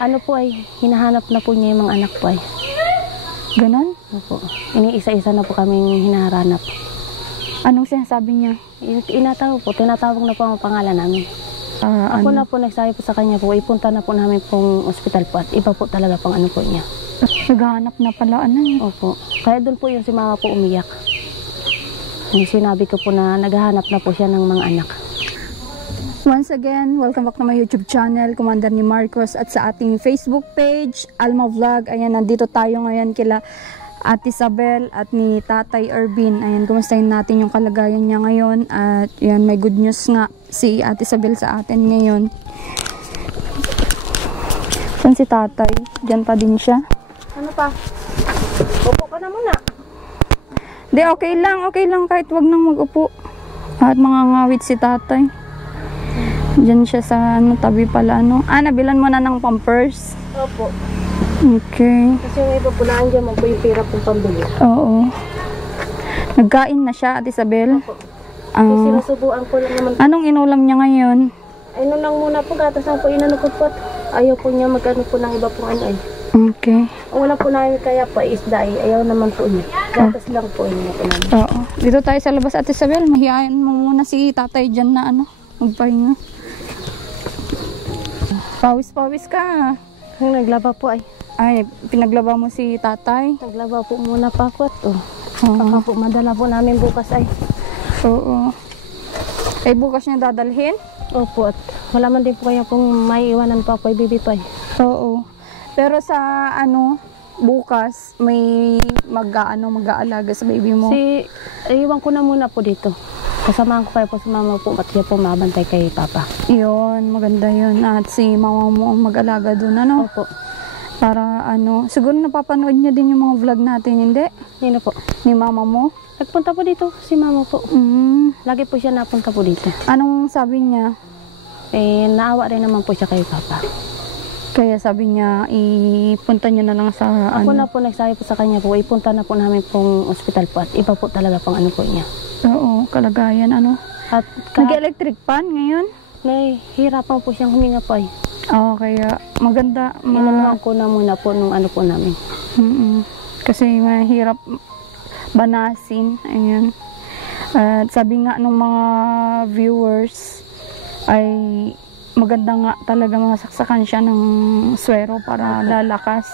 Ano po ay, hinahanap na po niya yung mga anak po ay. Ganon? Opo. Iniisa-isa na po kaming hinahanap. Anong sinasabi niya? Tinatawag na po ang pangalan namin. Ako na po nagsabi po sa kanya po, ipunta na po namin pong ospital po at iba po talaga pang ano po niya. Naghahanap na pala Opo. Kaya doon po yung si mama po umiyak. Yung sinabi ko po na naghahanap na po siya ng mga anak. Once again, welcome back to my YouTube channel, Commander ni Marcos, at sa ating Facebook page, Alma Vlog. Ayan, nandito tayo ngayon kila Ate Isabel at ni Tatay Ervin. Ayan, kumustahin natin yung kalagayan niya ngayon. At yan, may good news nga si Ate Isabel sa atin ngayon. Saan si Tatay? Diyan pa din siya. Ano pa? Upo ka na muna. Di, okay lang kahit wag nang mag-upo. At mangangawit si Tatay. Diyan siya sa tabi pala nabilan mo na ng pampers? Opo. Okay. Kasi yung iba po na andyan mo po yung pira pong pambili. Oo. Nagkain na siya, Ate Isabel? Opo. Kasi sinusubuan ko lang naman. Anong inulam niya ngayon? Ay, nun lang muna po, gatas lang po inanukot po. Ayaw po niya mag-ano po ng iba pong ano ay. Okay. Wala po namin kaya pa isda ay. Ayaw naman po niya. Gatas lang po yun po namin. Oo. Dito tayo sa labas, Ate Isabel. Mahihayin mo muna si Tatay dyan na magpahinga. Pawis-pawis ka. Yung naglaba po ay. Ay, pinaglaba mo si Tatay? Naglaba po muna pa ako at baka po madala po namin bukas ay. Oo. Ay, bukas niya dadalhin? Opo, at wala man din po kaya pong may iwanan pa ako ay bibi pa ay. Oo. Pero sa bukas, may mag-aalaga sa baby mo? Iwan ko na muna po dito. Kasamahan ko kayo po sa mama po at siya po mabantay kay Papa. Yun, maganda yun. At si mama mo ang mag-alaga dun, Opo. Para siguro napapanood niya din yung mga vlog natin, hindi? Yun na po. Ni mama mo? Nagpunta po dito si mama po. Lagi po siya napunta po dito. Anong sabi niya? Naawa rin naman po siya kay Papa. Kaya sabi niya, ipunta niyo na lang sa Ako na po nagsabi po sa kanya po, ipunta na po namin pong ospital po at iba po talaga pang ano po niya. Oo, kalagayan At nag-electric fan ngayon? Nahihirapan po siyang huminga po ay. Oo, kaya maganda. Inanuhan ko na muna po nung ano po namin. Kasi mahirap banasin. Ayan. At sabi nga nung mga viewers ay maganda nga talaga masaksakan siya ng swero para lalakas.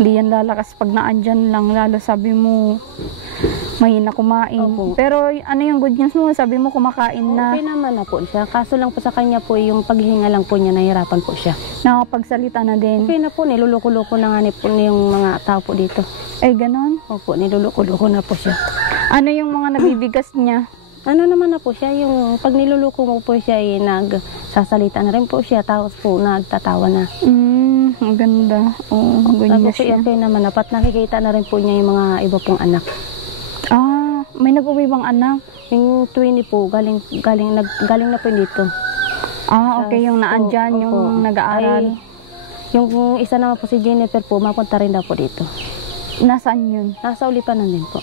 Hindi yan lalakas pag naandyan lang. Lalo sabi mo mahina kumain. Opo. Pero yung good news mo? Sabi mo kumakain na. Okay naman na po siya. Kaso lang po sa kanya po yung paghinga lang po niya, nahihirapan po siya. Nakapagsalita na din. Okay na po, niluluko-luko na nga po yung mga tao po dito. Ay, ganon? Opo, niluluko-luko na po siya. Ano yung mga nabibigas niya? Ano naman na po siya, yung pag niluluko mo po siya, nagsasalita na rin po siya, tapos po nagtatawa na. Ang ganda. Oo, ganyan siya. Okay naman, dapat nakikita na rin po niya yung mga iba pong anak. May nag-uwi bang anak? Yung twinnie po, galing na po dito. Okay, yung naandyan, yung nag-aaral. Yung isa naman po si Jennifer po, mapunta rin daw po dito. Nasaan yun? Nasa Ulipanan din po.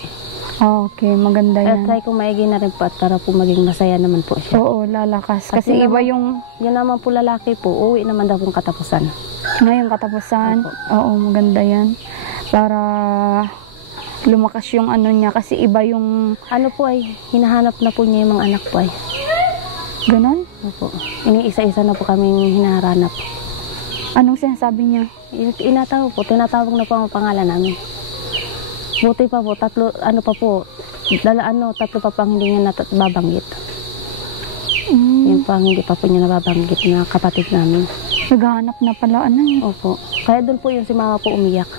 Okay, maganda yan. Try kong maigi na rin po at para po maging masaya naman po siya. Oo, lalakas. Kasi iba yung... Yan naman po lalaki po, uwi naman daw pong katapusan. Ngayon katapusan? Oo, maganda yan. Para lumakas yung niya kasi iba yung... Ano po ay, hinahanap na po niya yung mga anak po ay. Ganon? Opo. Iniisa-isa na po kaming hinahanap. Anong sinasabi niya? Tinatawag na po ang pangalan namin. Buti pa po, tatlo pa pang hindi niya nababanggit. Yun pa hindi pa po niya nababanggit na kapatid namin. Naghahanap na pala Opo. Kaya doon po yung si mama po umiyak.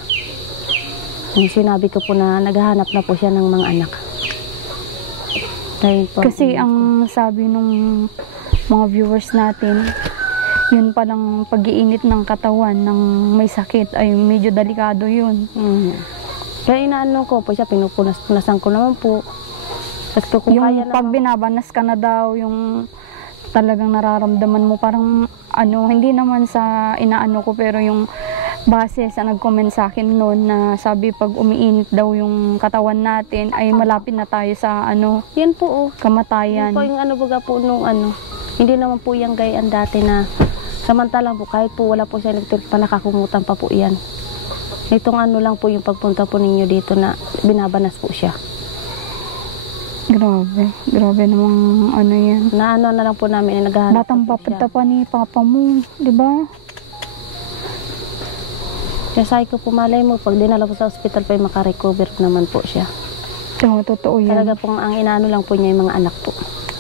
Yung sinabi ko po na naghahanap na po siya ng mga anak. Kasi ang sabi nung mga viewers natin, yun palang pag-iinit ng katawan ng may sakit ay medyo delikado yun. Kaya inaano ko po siya, pinupunas-punasan ko naman po. Yung pag binabanas ka na daw, yung talagang nararamdaman mo, parang hindi naman sa inaano ko, pero yung base sa nag-comment sa akin noon na sabi pag umiinit daw yung katawan natin, ay malapit na tayo sa yan po kamatayan. Yan po yung baga po nung hindi naman po yung gayaan dati na Samantalang po, kahit po wala po siya electric pa, nakakumutan pa po yan. Itong ano lang po yung pagpunta po ninyo dito na binabanas po siya. Grabe namang ano yan. Na ano na lang po namin, naghahanap Batang po siya. papunta pa ni papa mo, di ba? Kaya sabi ko po, malay mo, pag dinala po sa ospital pa, makarecover naman po siya. Oo, totoo yan. Talaga pong ang inaano lang po niya yung mga anak po.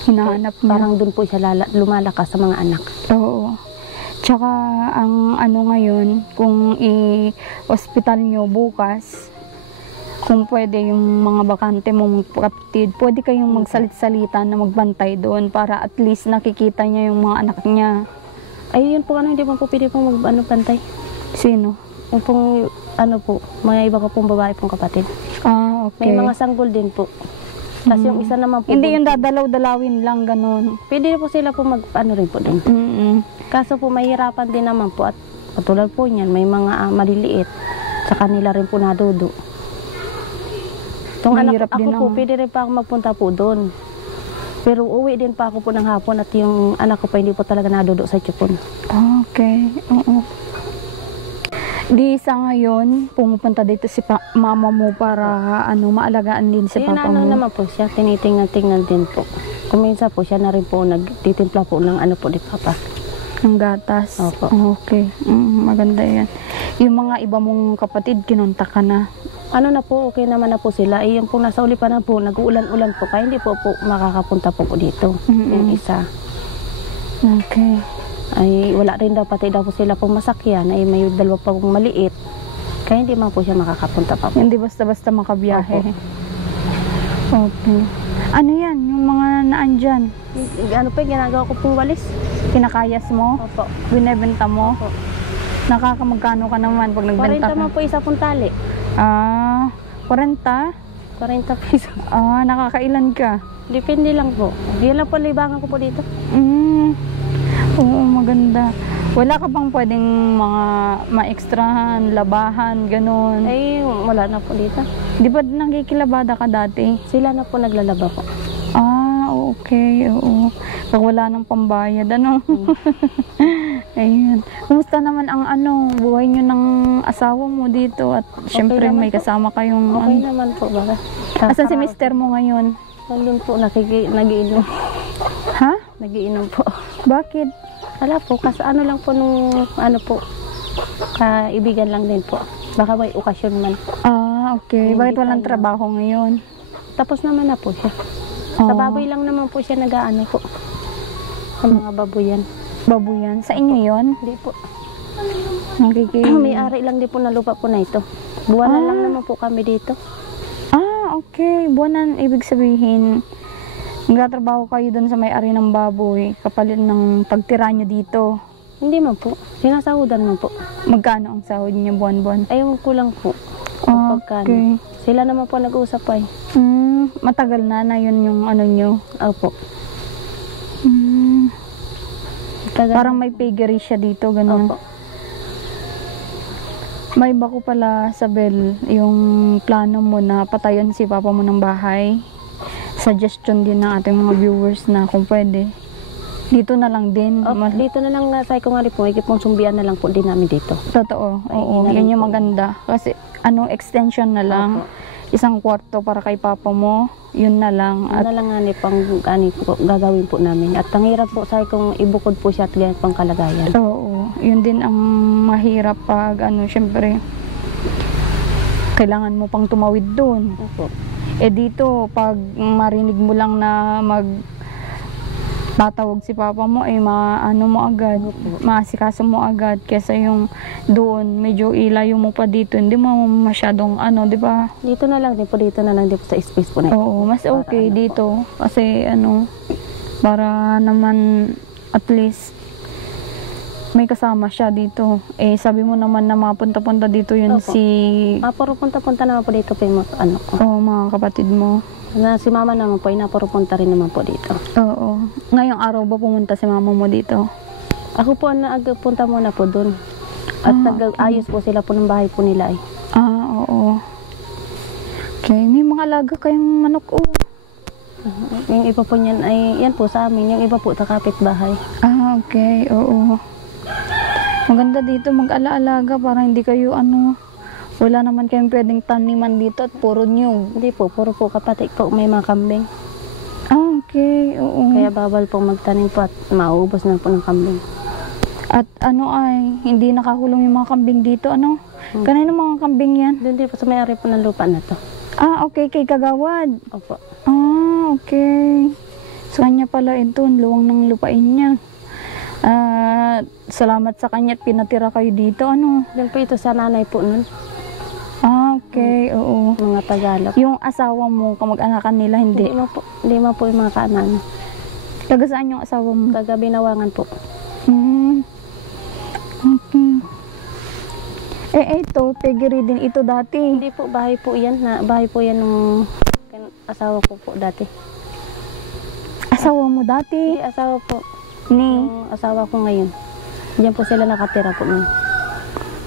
Hinahanap niya. Parang dun po siya lumalakas sa mga anak. Oo. Tsaka ang ano ngayon, kung i-hospital nyo bukas, kung pwede yung mga bakante mong kapatid, pwede kayong magsalit-salita na magbantay doon para at least nakikita niya yung mga anak niya. Ay, yun po, hindi po pwede pong bantay. Sino? Yung pong, mga iba ko pong babae pong kapatid. Ah, okay. May mga sanggol din po. Tapos yung isa naman po. Hindi yung dadalaw-dalawin lang, ganun. Pwede po sila po rin po din. Kaso po mahirapan din naman po at katulad po niyan, may mga maliliit. Sa kanila rin po nadudo. Itong anak Mahirap ako din po, ang- pwede rin pa ako magpunta po doon. Pero uwi din pa ako po ng hapon at yung anak ko pa hindi po talaga nadudo sa tiyupon. Okay, oo. Di sa ngayon, pumupunta dito si mama mo para maalagaan din si Ayun, papa mo. naman po siya, tinitingnan din po. Kung minsan po siya na rin po nagtitimpla po ng po ni Papa. Ng gatas. Opo. Okay, maganda yan. Yung mga iba mong kapatid, kinontak ka na. Ano na po, okay naman na po sila. Yung po nasa uli pa na po, nag-uulan-ulan po, kaya hindi po makakapunta po dito. Yung isa. Okay. Ay wala rin daw, pati daw po sila pong masakyan, ay may dalawa pa pong maliit. Kaya hindi man po siya makakapunta pa po. Hindi basta-basta makabiyahe. Okay. Ano yan? Yung mga naandyan? Ano pa yung ginagawa ko pong walis? Kinakayas mo? Opo. Binebenta mo? Opo. Nakamagkano ka naman pag nagbenta 40 ka? man po isa pong tali. 40? 40 piso. Nakakailan ka? Depende lang po. Yun lang po libangan ko po dito. Oo, maganda. Wala ka bang pwedeng mga ma-extrahan, labahan, ganun? Ay, wala na po dito. Di ba nakikilabada ka dati? Sila na po naglalaba po. Okay, oo. Pag wala nang pambayad, Ayun. Kumusta naman ang buhay nyo ng asawa mo dito? At syempre naman may po. kasama kayong... Okay naman po, baka. Asan si mister mo ngayon? Nandun po, nagiinom. Ha? Nagiinom po. Bakit? Wala po, kasi lang po nung, kaibigan lang din po. Baka may okasyon man. Okay. Hindi Bakit walang tayo- trabaho ngayon? Tapos naman na po siya. Sa baboy lang naman po siya nag-aano po. Sa mga baboyan. Babuyan. Sa inyo yon? Hindi po. Nakikili. May-ari lang din po na lupa po na ito. Buwanan lang naman po kami dito. Okay. Buwanan, ibig sabihin, nagtatrabaho kayo doon sa may-ari ng baboy kapalit ng pagtira nyo dito. Hindi man po. Sinasahudan man po. Magkano ang sahod niyo buwan-buwan? Ayun ko lang po. Pagkano. Okay. Sila naman po nag-uusap pa eh. Matagal na yun yung nyo. Opo. Parang may piggery siya dito, ganun. Opo. May iba ko pala, Sabel, yung plano mo na patayon si papa mo ng bahay. Suggestion din ng ating mga viewers na kung pwede. Dito na lang din. Dito na lang, sabi ko nga rin po, ikipong sumbian na lang po din namin dito. Totoo. Ay, Oo, yun na yun lang yung po. maganda. Kasi extension na lang. Opo. Isang kwarto para kay papa mo. Yun na lang. At na lang nga ni pang po, gagawin po namin. At ang hirap po sa kung ibukod po siya at ganyan pang kalagayan. Oo, yun din ang mahirap pag syempre kailangan mo pang tumawid doon. Opo. Dito pag marinig mo lang na tatawag si papa mo ay mo agad, maasikaso mo agad kesa yung doon medyo ilayo mo pa dito, hindi mo masyadong di ba? Dito na lang din po, dito na lang din po sa space po na ito. Oo, mas okay Para dito kasi para naman at least may kasama siya dito. Sabi mo naman na mga punta-punta dito yun Opo. Puro punta-punta naman po dito po yung ko. mga kapatid mo. Na si mama naman po, napuro punta rin naman po dito. Oo. Ngayong araw ba pumunta si mama mo dito? Ako po nagpunta muna po doon. At nag-ayos po sila po ng bahay po nila eh. Oo. Okay, may mga alaga kayong manok Yung iba po niyan ay, yan po sa amin. Yung iba po sa kapitbahay. Okay, oo. Maganda dito mag-alaalaga para hindi kayo wala naman kayong pwedeng taniman dito at puro nyug. Hindi po, puro po kapatid ko may mga kambing. Ah, okay. Oo. Kaya bawal po magtanim po at mauubos na po ng kambing. At hindi nakakulong yung mga kambing dito, Kanino mga kambing yan? Doon din po sa may-ari po ng lupa na to. Ah, okay, kay Kagawad. Opo. Ah, okay. Sa kanya pala ito, ang luwang ng lupain niya. Salamat sa kanya at pinatira kayo dito, Doon po ito sa nanay po nun. Ah, okay, oo. Mga Tagalog. Yung asawa mo, kamag-anakan nila, hindi? Hindi mo po yung mga kaanan. Taga saan yung asawa mo? Taga Binawangan po. Okay. Ito, pegiri din ito dati. Hindi po, bahay po yan. Bahay po yan ng asawa ko po dati. Asawa mo dati? Hindi, asawa po. Ni? Yung asawa ko ngayon. Diyan po sila nakatira po ngayon.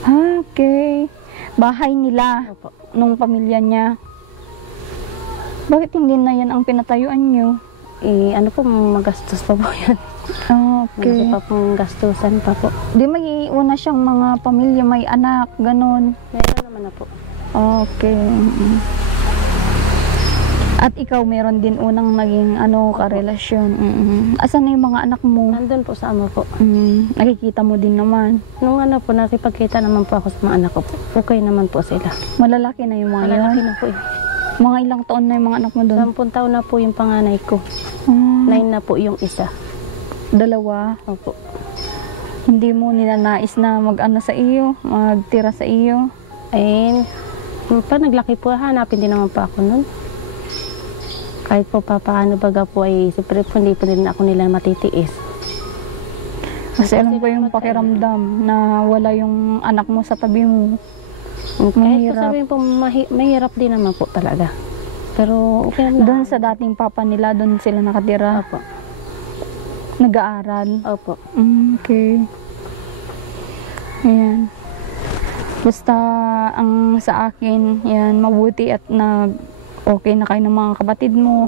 Ah, okay. Bahay nila, Opo. nung pamilya niya. Bakit hindi na yan ang pinatayuan niyo? Ano po, magastos pa po yan. Ah, okay. Kasi pa pong gastusan pa po. Di may una siyang mga pamilya, may anak, ganun. Meron naman na po. Okay. At ikaw, meron din unang naging karelasyon. Asan na yung mga anak mo? Nandun po sa ama po. Nakikita mo din naman. Nung po, nakipagkita naman po ako sa mga anak ko po. Okay naman po sila. Malalaki na yung mga Malalaki yun? na po eh. Mga ilang taon na yung mga anak mo doon? 10 taon na po yung panganay ko. 9 na po yung isa. 2? Opo. Hindi mo ninanais na sa iyo, magtira sa iyo? Pa naglaki po, hanapin din naman po ako nun. Kahit po paano baga po siyempre po hindi po din ako nila matitiis. Kasi alam ko yung pakiramdam na wala yung anak mo sa tabi mo. Kahit po Mahirap. sabihin po, mahirap din naman po talaga. Pero okay na. Doon sa dating papa nila, doon sila nakatira. Opo. Nag-aaral. Opo. Okay. Ayan. Basta ang sa akin, yan, mabuti at okay na kayo ng mga kapatid mo.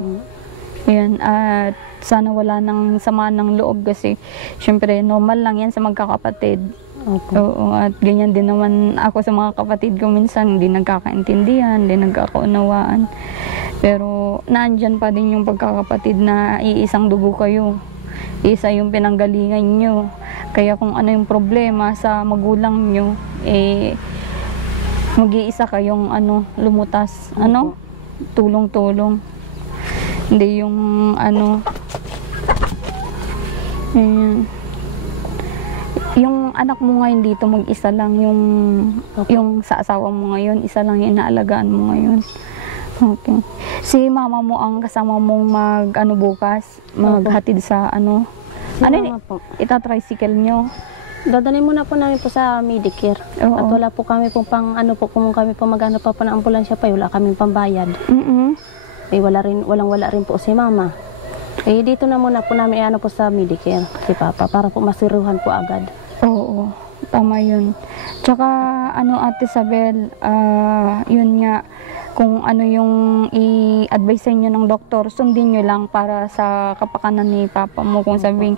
Ayan, at sana wala nang sama ng loob kasi syempre normal lang yan sa magkakapatid. Opo. Oo, at ganyan din naman ako sa mga kapatid ko minsan, hindi nagkakaintindihan, hindi nagkakaunawaan. Pero nandyan pa din yung pagkakapatid na iisang dugo kayo. Isa yung pinanggalingan nyo. Kaya kung ano yung problema sa magulang nyo, mag-iisa kayong lumutas. Tulong-tulong. Hindi yung ayan. Yung anak mo ngayon dito mag-isa lang, yung sa asawa mo ngayon, isa lang yung inaalagaan mo ngayon. Okay. Si mama mo ang kasama mong bukas, maghatid sa ita-tricycle nyo. Dadalhin muna po namin po sa Medicare. Oo. At wala po kami pong kung kami po magano pa po ng ambulansya pa, wala kami pambayad. Wala rin po si mama. Dito na muna po namin po sa Medicare si Papa para po masiruhan po agad. Oo, tama yun. Tsaka Ate Isabel, yun nga, kung ano yung i-advise sa inyo ng doktor, sundin nyo lang para sa kapakanan ni Papa mo. Kung sabing,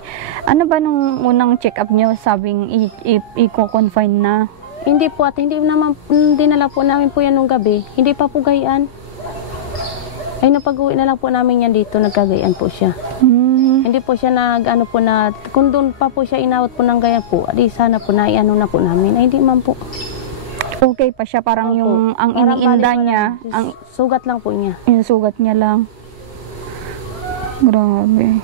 nung unang check-up nyo, sabing i-confine na? Hindi po, at hindi dinala po namin po yan nung gabi. Hindi pa po gayaan. Napag-uwi na lang po namin yan dito, nagkagayaan po siya. Hindi po siya kung doon pa po siya inawat po ng gaya po, sana po na na po namin. Hindi man po. Okay pa siya, parang yung ang iniinda niya, ang sugat lang po niya. Yung sugat niya lang. Grabe.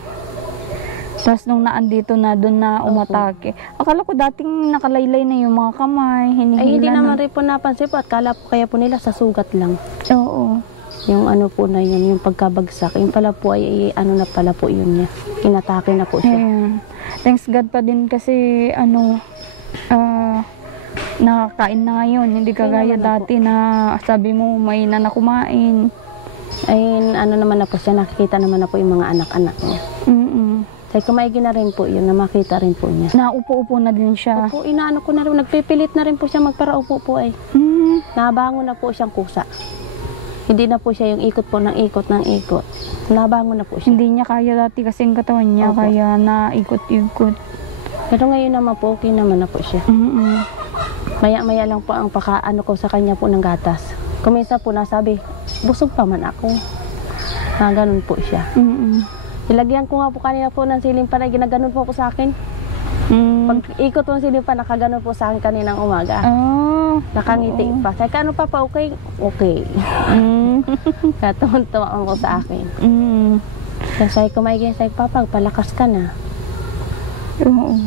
Tapos nung naandito na, doon na umatake. Akala ko dating nakalaylay na yung mga kamay, hinihila hindi na. naman rin po napansin po at kala po kaya po nila sa sugat lang. Oo. Yung po na yun, yung pagkabagsak. Yung pala po na pala po yun niya. Inatake na po siya. Ayan. Thanks God pa din kasi nakakain na ngayon. Hindi kagaya dati na sabi mo may nanakumain. Naman na po siya, nakikita naman na po yung mga anak-anak niya. Kaya kumaigi na rin po yun, na makita rin po niya. Naupo-upo na din siya. Opo, ko na rin, nagpipilit na rin po siya magparaupo po ay. Nabangon na po siyang kusa. Hindi na po siya yung ikot po ng ikot. Nabangon na po siya. Hindi niya kaya dati kasing katawan niya, kaya naikot-ikot. Pero ngayon naman po, okay naman na po siya. Maya-maya lang po ang pakaano ko sa kanya po ng gatas. Kumisa po nasabi, busog pa man ako. Ganun po siya. Ilagyan ko nga po kanina po ng siling panay, ginaganon po sa akin. Pag ikot po ng siling panay, nakaganon po sa akin kaninang umaga. Nakangiti pa. Sabi ka, ano pa okay? Okay. Kaya tuwan-tuwa po sa akin. Kaya sabi ko, sabi, Papa, palakas ka na.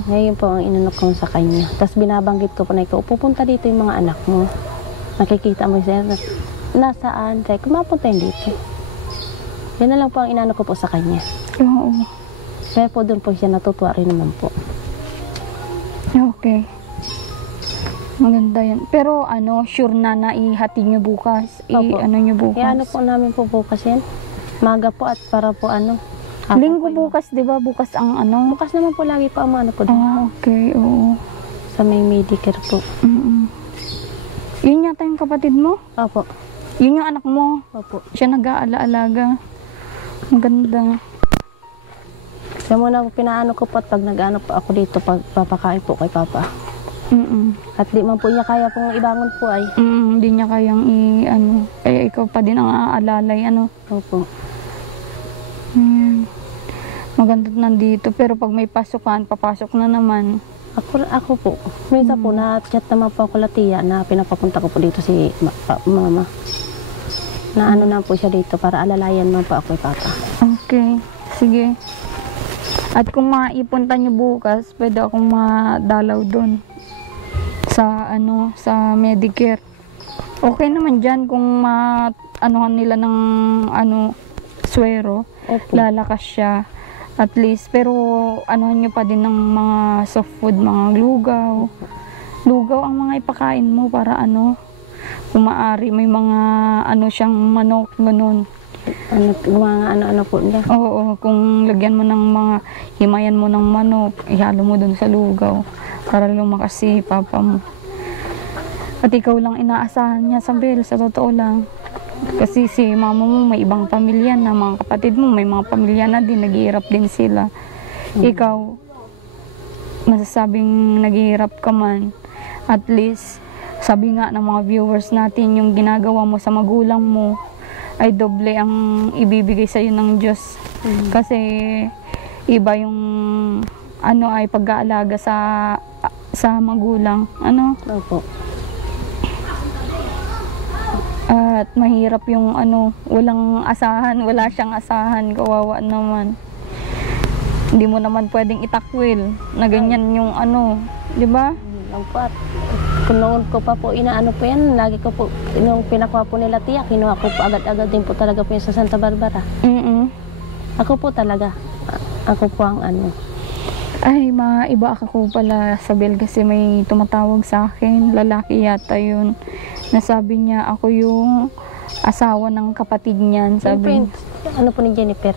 Ngayon po ang inanok ko sa kanya. Tapos binabanggit ko po na ikaw, pupunta dito yung mga anak mo. Nakikita mo siya, nasaan? Sabi ko, mapunta yun dito. Yan na lang po ang inanok ko po sa kanya. Kaya po doon po siya natutuwa rin naman po. Okay. Maganda yan. Pero sure na naihati nyo bukas? Ano nyo bukas? Ano po namin po bukas yan? Maga po at para po Linggo bukas, di ba? Bukas ang Bukas naman po lagi po ang ano po. Okay, oo. Sa may Medicare po. Yun yata yung kapatid mo? Opo. Yun yung anak mo? Opo. Siya nag-aalaga. Maganda. Kaya muna po pinaano ko po at pag nag-ano po ako dito, pag papakain po kay Papa. At di man po niya kaya pong ibangon po ay. Hindi niya kayang kaya ikaw pa din ang aalalay, Opo. Maganda nandito, pero pag may pasukan, papasok na naman. Ako po. Minsan po, na-chat naman po ako latiya na pinapapunta ko po dito si Mama. Na na po siya dito para alalayan mo po ako kay Papa. Okay, sige. At kung maipunta niyo bukas, pwede akong madalaw doon sa Medicare. Okay naman dyan kung anuhan nila ng swero. Opo. Lalakas siya. At least, pero anuhan nyo pa din ng mga soft food, mga lugaw. Lugaw ang mga ipakain mo para kung maaari, may mga siyang manok, ganun. Mga po niya. Oo, kung lagyan mo ng mga, himayan mo ng manok, ihalo mo dun sa lugaw para lumakas si Papa mo. At ikaw lang inaasahan niya, Sabel, sa totoo lang. Kasi si mama mo may ibang pamilya na, mga kapatid mo may mga pamilya na din, naghihirap din sila. Ikaw, masasabing naghihirap ka man. At least, sabi nga ng mga viewers natin, yung ginagawa mo sa magulang mo ay doble ang ibibigay sa iyo ng Diyos. Kasi iba yung ay pag-aalaga sa magulang. Opo. At mahirap yung walang asahan, wala siyang asahan, kawawa naman. Hindi mo naman pwedeng itakwil na ganyan yung di ba? At kung noon ko pa po inaano po yan, lagi ko po, nung pinakuha po nila tiya, kinuha ko po agad-agad din po talaga po yun sa Santa Barbara. Ako po talaga, ako po ang Ay, maiba ako pala, Sabel, kasi may tumatawag sa akin, lalaki yata yun. Nasabi niya ako yung asawa ng kapatid niyan, sabi. Ano po ni Jennifer?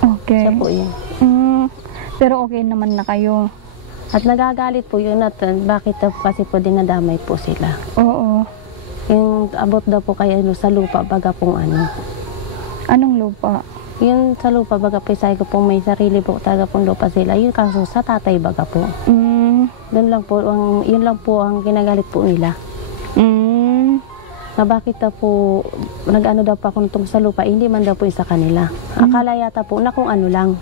Okay. Siya po yun. Pero okay naman na kayo. At nagagalit po yun at bakit kasi po dinadamay po sila. Oo. Yung abot daw po kayo sa lupa baga pong Anong lupa? Yung sa lupa baga po sabi ko po may sarili po talaga pong lupa sila. Yung kaso sa tatay baga po. Yun lang po ang ginagalit po nila. Na bakit daw po nag-ano daw pa kung tungkol sa lupa, hindi man daw po sa kanila. Akala yata po na kung ano lang.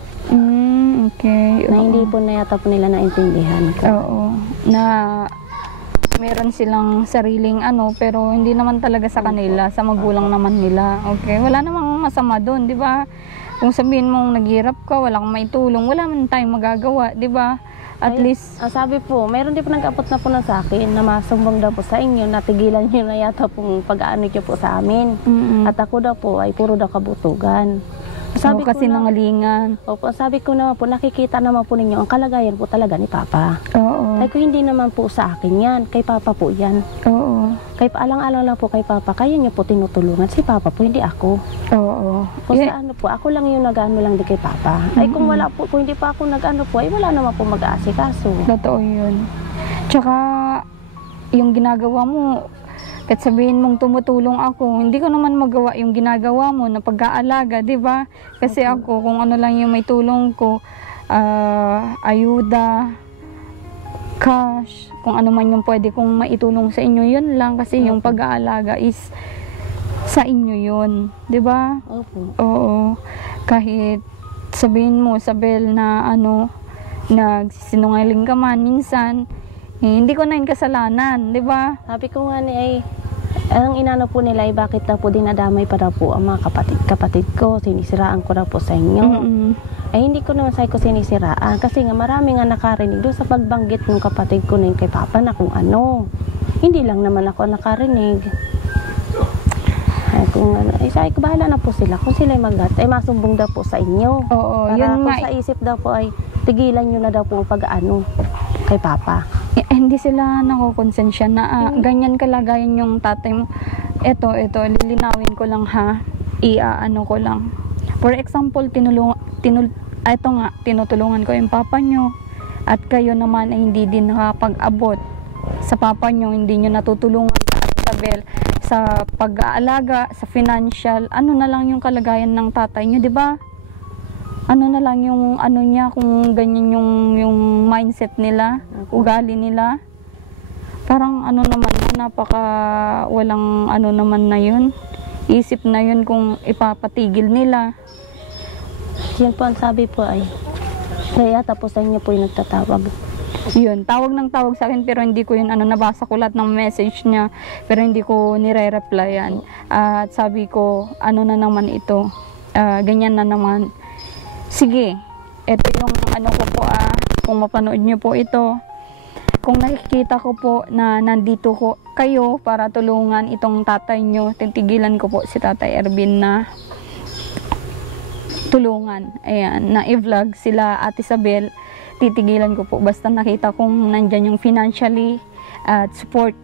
Okay. Na hindi po na yata po nila naintindihan. Oo. Na meron silang sariling pero hindi naman talaga sa kanila, sa magulang naman nila. Okay. Wala namang masama doon, di ba? Kung sabihin mong naghirap ka, wala kang maitulong, wala man tayong magagawa, di ba? At least, sabi po, mayroon din po nag-abot na po na sa akin na masumbong daw po sa inyo, natigilan nyo na yata pong pag-aano nyo po sa amin. At ako daw po ay puro daw kabutugan. Sabi kasi nangalingan. Opo, sabi ko naman po, nakikita naman po ninyo ang kalagayan po talaga ni Papa. Oo. Sabi ko, hindi naman po sa akin yan, kay Papa po yan. Oo. Kay alang-alang lang po kay Papa, kaya niyo po tinutulungan. Si Papa po, hindi ako. Oo. Kung sa po, ako lang yung nag-ano lang din kay Papa. Ay kung wala po, kung hindi pa ako nag-ano po, ay wala naman po mag-aasikaso. Totoo yun. Tsaka, yung ginagawa mo, kahit sabihin mong tumutulong ako, hindi ko naman magawa yung ginagawa mo na pag-aalaga, di ba? Kasi ako, kung ano lang yung may tulong ko, ayuda, cash, kung ano man yung pwede kong maitulong sa inyo, yun lang. Kasi yung pag-aalaga is sa inyo yun. 'Di ba? Opo. Oo. Kahit sabihin mo, Sabel, na nagsinungaling ka man minsan, hindi ko na yung kasalanan, 'di ba? Sabi ko nga ni ay, ang inano po nila ay bakit daw po dinadamay pa daw po ang mga kapatid ko, sinisiraan ko daw po sa inyo. Ay hindi ko naman ko sinisiraan kasi nga marami nga nakarinig doon sa pagbanggit ng kapatid ko na yung kay Papa na kung ano. Hindi lang naman ako nakarinig. Ay kung ano, ay sabi ko bahala na po sila kung sila ay masumbong daw po sa inyo. Oo, para yun kung nga. sa isip daw po ay tigilan nyo na daw po pag-ano kay Papa. Hindi sila nakukonsensya na ganyan kalagayan yung tatay mo. Ito, lilinawin ko lang ha. Ano ko lang. For example, tinutulungan ko yung papa nyo. At kayo naman ay hindi din nakapag-abot sa papa nyo. Hindi nyo natutulungan sa Isabel sa pag-aalaga, sa financial. Ano na lang yung kalagayan ng tatay nyo, di ba? Ano na lang yung ano niya, kung ganyan yung mindset nila, ugali nila. Parang ano naman, napaka walang ano naman na yun. Isip na yun kung ipapatigil nila. Yan po ang sabi po ay, kaya tapos niyo po yung nagtatawag. Yun, tawag ng tawag sa akin pero hindi ko yun, nabasa ko lahat ng message niya pero hindi ko nire-replyan. At sabi ko, ano na naman ito, ganyan na naman. Sige, ito yung ano ko po, kung mapanood niyo po ito, kung nakikita ko po na nandito ko kayo para tulungan itong tatay nyo, titigilan ko po si Tatay Ervin na tulungan. Ayan, na i-vlog sila Ate Isabel, titigilan ko po. Basta nakita kong nandyan yung financially at support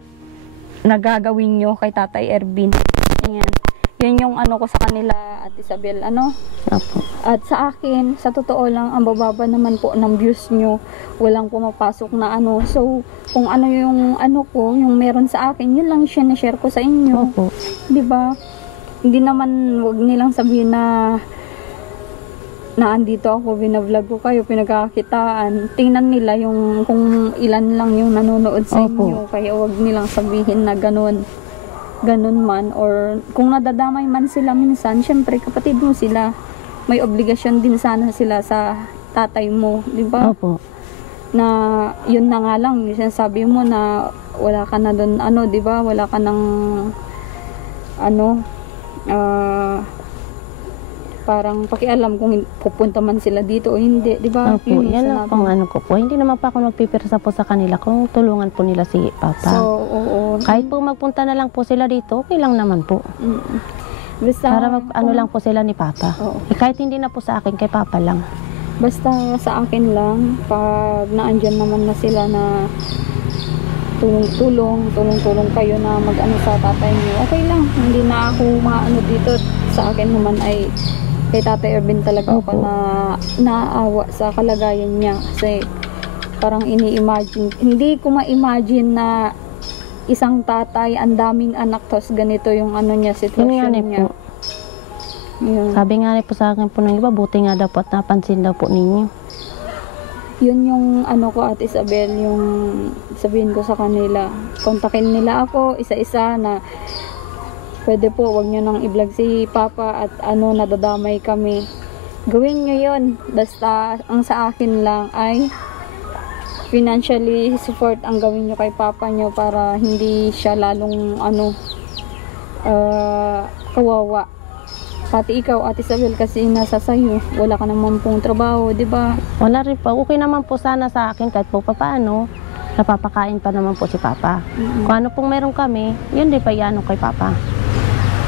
na gagawin nyo kay Tatay Ervin. Ayan. Yun yung ano ko sa kanila, Ate Isabel, Opo. At sa akin, sa totoo lang, ang bababa naman po ng views nyo, walang pumapasok na So, kung ano yung ko, yung meron sa akin, yun lang share ko sa inyo. Opo. Diba? Hindi naman, wag nilang sabihin na andito ako, binavlog ko kayo, pinagkakitaan. Tingnan nila yung kung ilan lang yung nanonood sa inyo. Kaya wag nilang sabihin na ganun man, or kung nadadamay man sila minsan, syempre kapatid mo sila, may obligasyon din sana sila sa tatay mo, di ba? Opo. Na yun na nga lang, sinasabi mo na wala ka na doon, di ba? Wala ka ng parang pakialam kung pupunta man sila dito o hindi, di ba? Opo, yan lang pang ko po. Hindi naman pa ako magpipirsa po sa kanila kung tulungan po nila si Papa. So, oo. Kahit po magpunta na lang po sila dito, okay lang naman po. Basta, para lang po sila ni Papa. Kahit hindi na po sa akin, kay Papa lang. Basta sa akin lang, pag naandyan naman na sila na tulong kayo na sa tatay niyo, okay lang. Hindi na ako dito. Sa akin naman ay kay Tatay Ervin talaga ako na naawa sa kalagayan niya. Kasi parang hindi ko ma-imagine na isang tatay, ang daming anak, tos ganito yung sitwasyon niya. Yun. Sabi nga po sa akin po ng iba, buti nga daw po at napansin daw po ninyo. Yun yung ko, Ate Isabel, yung sabihin ko sa kanila. Kontakin nila ako isa-isa na pwede po, wag nyo nang i-vlog si Papa at nadadamay kami. Gawin nyo yun. Basta ang sa akin lang ay financially support ang gawin nyo kay Papa nyo para hindi siya lalong kawawa. Pati ikaw, Ate Isabel, kasi nasa sayo, wala ka naman pong trabaho, di ba? Wala rin po. Okay naman po sana sa akin kahit po paano. Napapakain pa naman po si Papa. Kung ano pong meron kami, yun din pa kay Papa.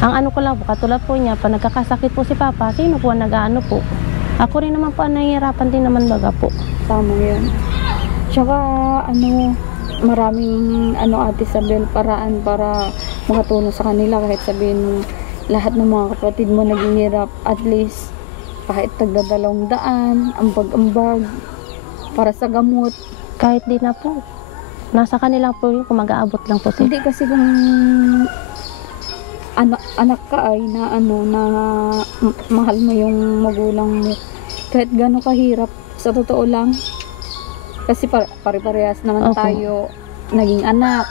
Ang ko lang po, katulad po niya, pag nagkakasakit po si Papa, sino po ang nag-ano po? Ako rin naman po ang nahihirapan din naman baga po. Tama yun. Tsaka, maraming, Ate Isabel, paraan para makatulong sa kanila. Kahit sabihin mo, lahat ng mga kapatid mo naging hirap, at least, kahit tagdadalawang daan, ambag-ambag, para sa gamot. Kahit di na po. Nasa kanila po yun, kung mag-aabot lang po sila. Hindi kasi kung anak ka ay na mahal mo yung magulang mo, kahit gano'ng kahirap sa totoo lang. Kasi pare-parehas naman Opo. tayo naging anak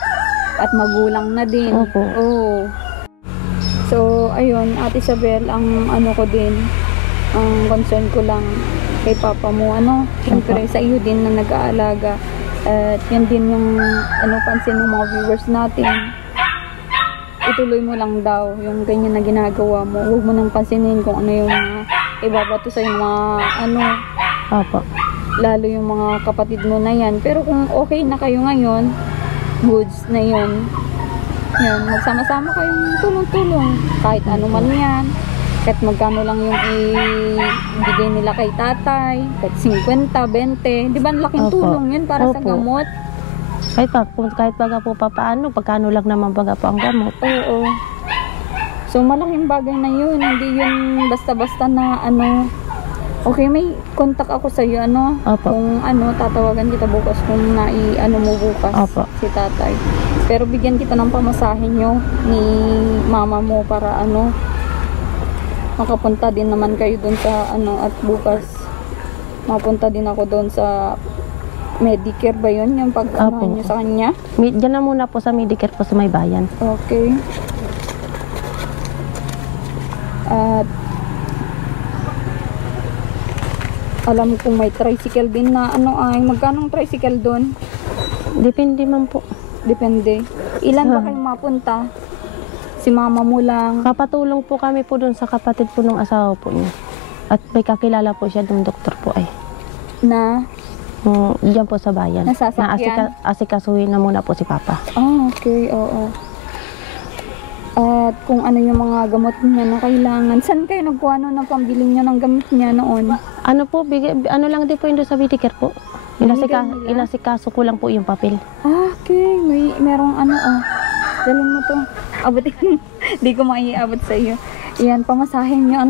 at magulang na din. Opo. Oo. So, ayun, Ate Isabel, ang ano ko din, ang concern ko lang kay papa mo, syempre sa iyo din na nag-aalaga. At yan din yung pansin ng mga viewers natin. Ituloy mo lang daw yung ganyan na ginagawa mo. Huwag mo nang pansinin kung ano yung mga ibabato sa yung mga Opo. lalo yung mga kapatid mo na yan. Pero kung okay na kayo ngayon, goods na yun. Yan, magsama-sama kayong tulong-tulong. Kahit ano man yan. Kahit magkano lang yung ibigay nila kay tatay. Kahit 50, 20. Di ba ang laking Opo. tulong yun para sa Opo. gamot? Kahit baga po papaano, pagkano lang naman baga po ang gamot. Oo. So, malaking bagay na yun. Hindi yun basta-basta na okay, may contact ako sa iyo, Opo. Kung tatawagan kita bukas kung mo bukas Opo. si tatay. Pero bigyan kita ng pamasahin nyo ni mama mo para makapunta din naman kayo doon sa at bukas mapunta din ako doon sa Medicare ba yun? Yung Opo. nyo sa kanya? Diyan na muna po sa Medicare po sa may bayan. Okay. At alam kong may tricycle din na magkano ang tricycle doon? Depende man po. Depende. Ilan ba kayong mapunta? Si mama mo lang. Kapatulong po kami po doon sa kapatid po ng asawa po niya. At may kakilala po siya ng doktor po ay. Na? Diyan po sa bayan. Nasasakyan? Asikasuhin na muna po si Papa. Okay, oo. At kung ano yung mga gamot niya na kailangan. Saan kayo nagkuha ng pambili niya ng gamit niya noon? Ano po, lang din po yun doon sa Medicare po. Inasikaso ko lang po yung papel. Okay, merong dalhin mo to. Abutin. Di ko maiabot sa iyo. Yan, pamasahin niyo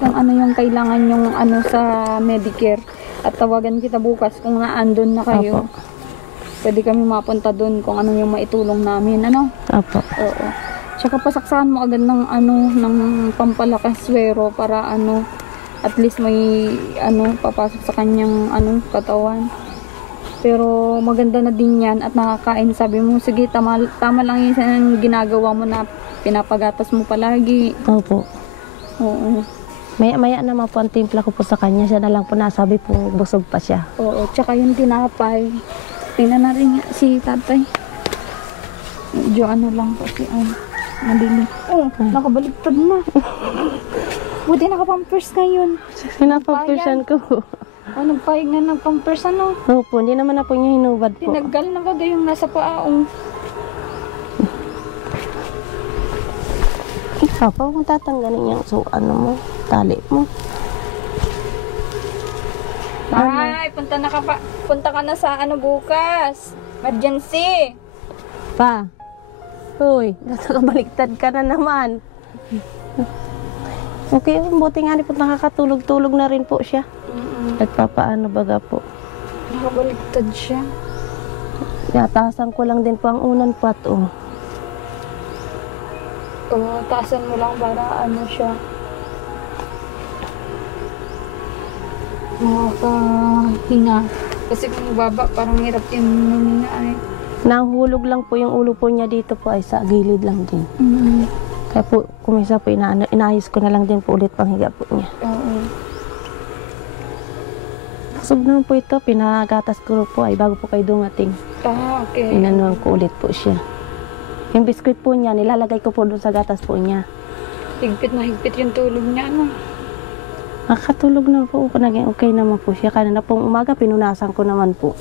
kung ano yung kailangan yung sa Medicare. At tawagan kita bukas kung naandun na kayo. Opo. Pwede kami mapunta doon kung ano yung maitulong namin, Opo. Oo. Tsaka pasaksahan mo agad ng ng pampalakas swero para at least may papasok sa kanyang katawan. Pero maganda na din yan at nakakain. Sabi mo, sige, tama lang yung ginagawa mo na pinapagatas mo palagi. Opo. Oo. Maya naman po ang timpla ko po sa kanya. Siya na lang po nasabi po busog pa siya. Oo. Tsaka yung tinapay. Tingnan na rin si tatay. Medyo lang kasi madili. Nakabaliktad na. Buti nakapampers ngayon. Pinapapirsan ko. Nagpahig na ng pampers Opo, hindi naman na po niya hinubad po. Tinaggal na bagay yung nasa paong. Papa, kung tatanggalin yung mo, tali mo. Ay, punta ka na sa bukas. Emergency. Pa, uy, nakabaliktad ka na naman. Okay, buti nga po nakakatulog-tulog na rin po siya. Nagpapaano baga po. Nakabaliktad siya. Taasan ko lang din po ang unan pat, Taasan mo lang para siya. Makakahinga. Kasi kung baba, parang hirap yung huminga ay. Nahulog lang po yung ulo po niya dito po ay sa gilid lang din. Kaya po, kumisa po, inayos ko na lang din po ulit panghiga po niya. Oo. Busog naman po ito, pinagatas ko po ay bago po kayo dumating. Okay. Inanuhan ko ulit po siya. Yung biskuit po niya, nilalagay ko po doon sa gatas po niya. Higpit na higpit yung tulog niya, Nakakatulog na po, naging okay naman po siya. Kanina pong umaga, pinunasan ko naman po.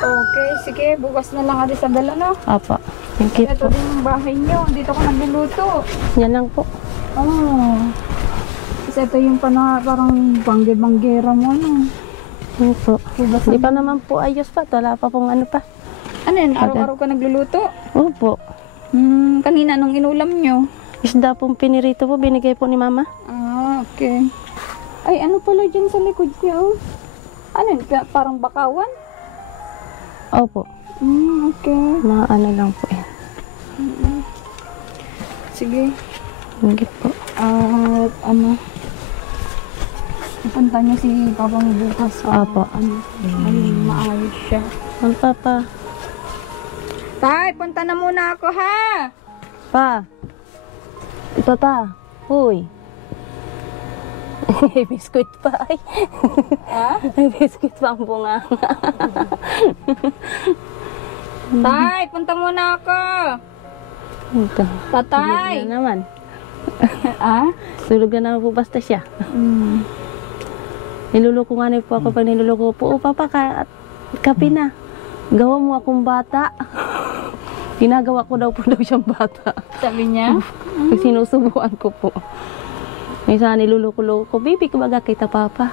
Okay, sige, bukas na lang Ate Isabel, Apa, thank you Ito po. din yung bahay niyo, dito ka nagluluto. Yan lang po. Kasi ito yung parang bangge-banggera mo, Yan po. Hindi pa naman po ayos pa, wala pa pong ano pa. Ano yan, araw-araw ka nagluluto? Opo. Kanina nung inulam nyo? Isda pong pinirito po, binigay po ni Mama. Okay. Ay, ano pala dyan sa likod niya, Ano yun, parang bakawan? Opo. Okay. Mga ano lang po yan. Sige. Hindi po. Ano? pupunta niyo si Papa mo bukas. Apo. Ayun, maayos siya. Ang papa. Tay, punta na muna ako ha. Pa. Papa. Hoy. May biskuit pa ay. Ha? May biskuit pa ang bunga. Tay, punta muna ako. Ito. Tatay. Tulog na naman. Ah? Tulog na naman po basta siya. Niluloko nga po ako pag niluloko po. O papa, kape na. Gawa mo akong bata. Ginagawa ko daw po siyang bata. Sabi niya? Sinusubuan ko po. Minsan niluloko-loko ko, baby, kumaga kita papa.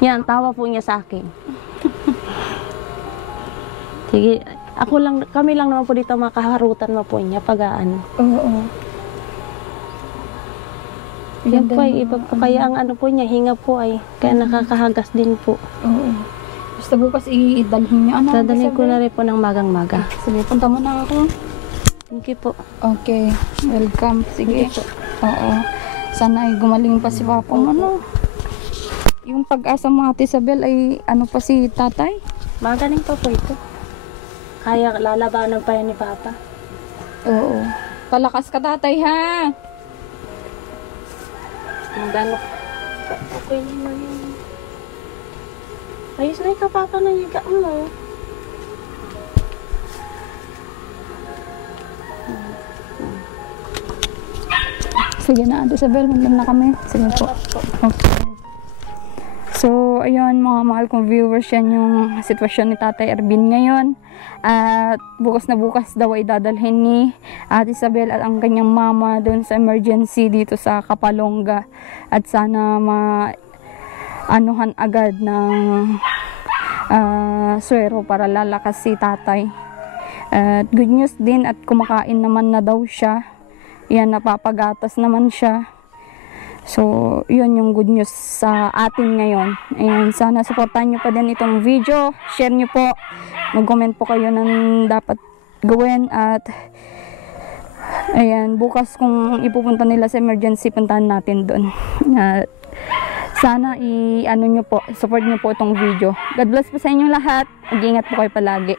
Yan, tawa po niya sa akin. Sige, kami lang naman po dito makaharutan mo po niya pag ano. Oo. Yan po ay iba po. Kaya ang ano po niya, hinga po ay. Kaya nakakahagas din po. Oo. Basta bukas idalhin niyo. Ano? Dadalhin ko na rin po ng magang-maga. Sige, punta muna ako. Thank you po. Okay, welcome. Sige. Oo. Sana ay gumaling pa si Papa. Ano? Yung pag-asa mo, Ate Isabel, ay ano pa si tatay? Magaling pa po ito. Kaya lalabanan pa yan ni Papa. Oo. Palakas ka, tatay, ha? Magano. Okay naman yun. Ayos na ikaw, Papa, na higa mo. Sige na, Ate Isabel, mandam na kami. Sige po. Okay. So, ayun mga mahal kong viewers, yan yung sitwasyon ni Tatay Ervin ngayon. At bukas na bukas daw ay dadalhin ni Ate Isabel at ang kanyang mama doon sa emergency dito sa Kapalonga. At sana anuhan agad ng swero para lalakas si Tatay. At good news din at kumakain naman na daw siya. Yan, napapagatas naman siya. So, yun yung good news sa atin ngayon. Ayan, sana supportan nyo pa din itong video. Share nyo po. Mag-comment po kayo ng dapat gawin. At, ayan, bukas kung ipupunta nila sa emergency, puntahan natin doon. At, sana support nyo po itong video. God bless po sa inyong lahat. Mag-ingat po kayo palagi.